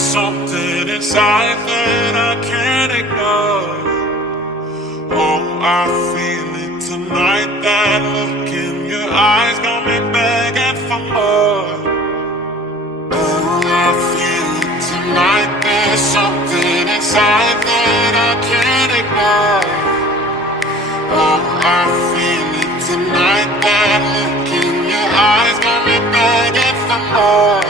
something inside that I can't ignore. Oh, I feel it tonight. That look in your eyes got me begging for more. Oh, I feel it tonight. There's something inside that I can't ignore. Oh, I feel it tonight. That look in your eyes got me begging for more.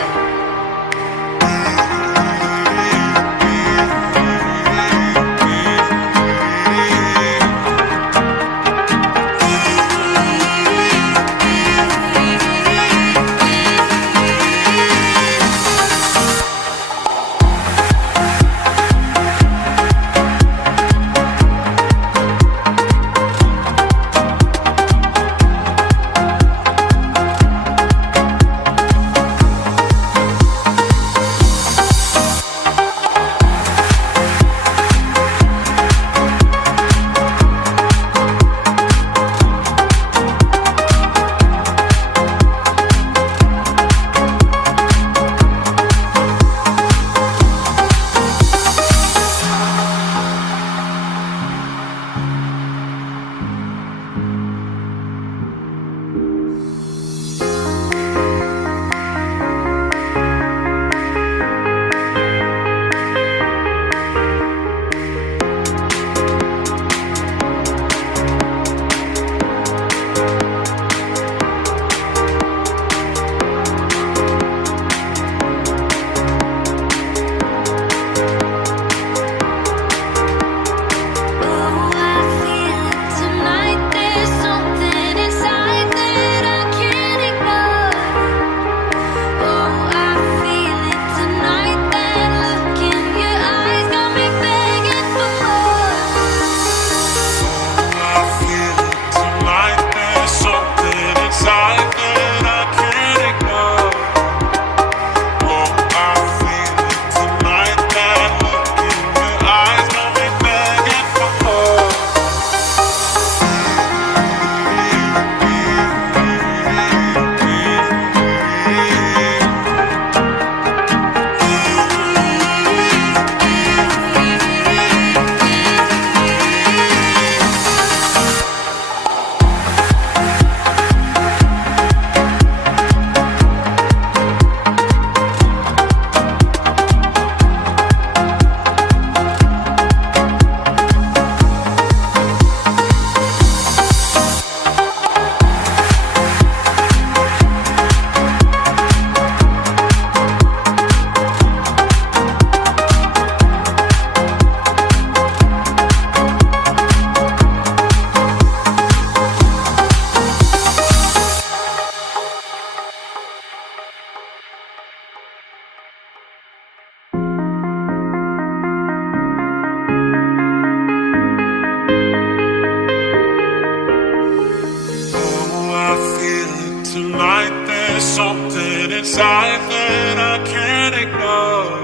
Inside that I can't ignore.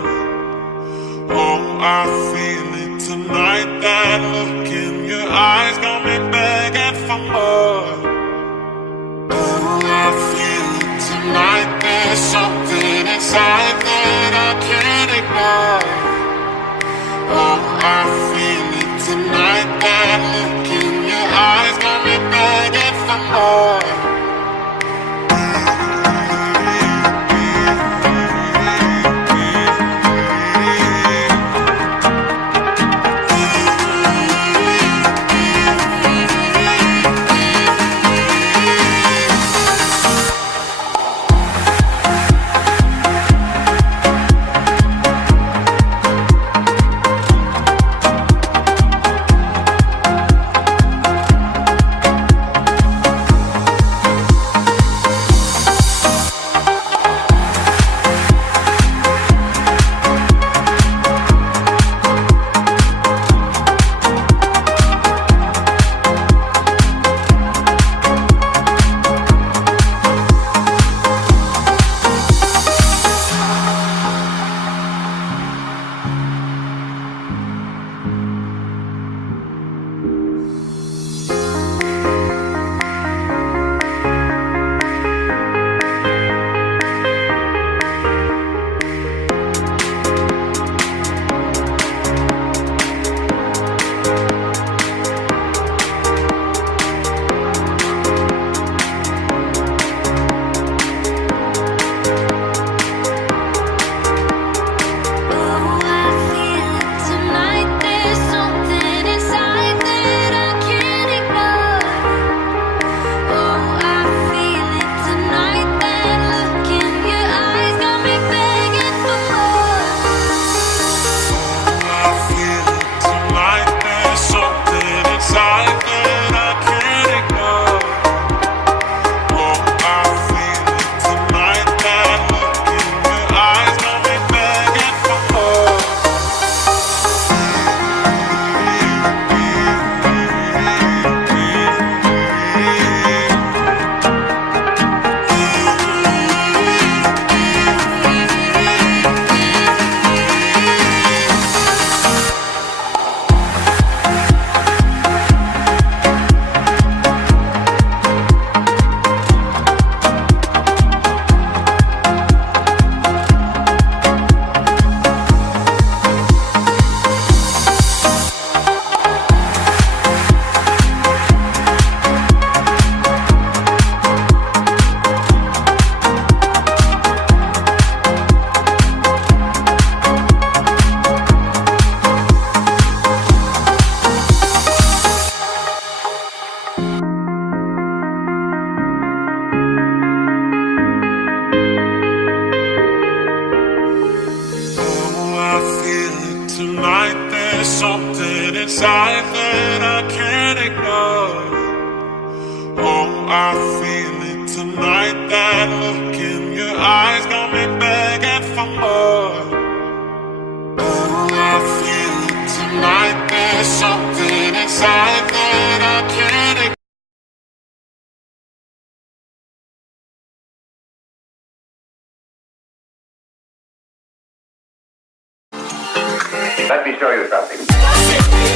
Oh, I feel it tonight. That look in your eyes got me begging for more. Oh, I feel it tonight. There's something inside that I can't ignore. Oh, I feel it tonight. That look in your eyes got me begging for more. inside that I can't ignore. Oh, I feel it tonight. That look in your eyes got me begging for more. Oh, I feel it tonight. There's something inside that I can't ignore. Let me show you something.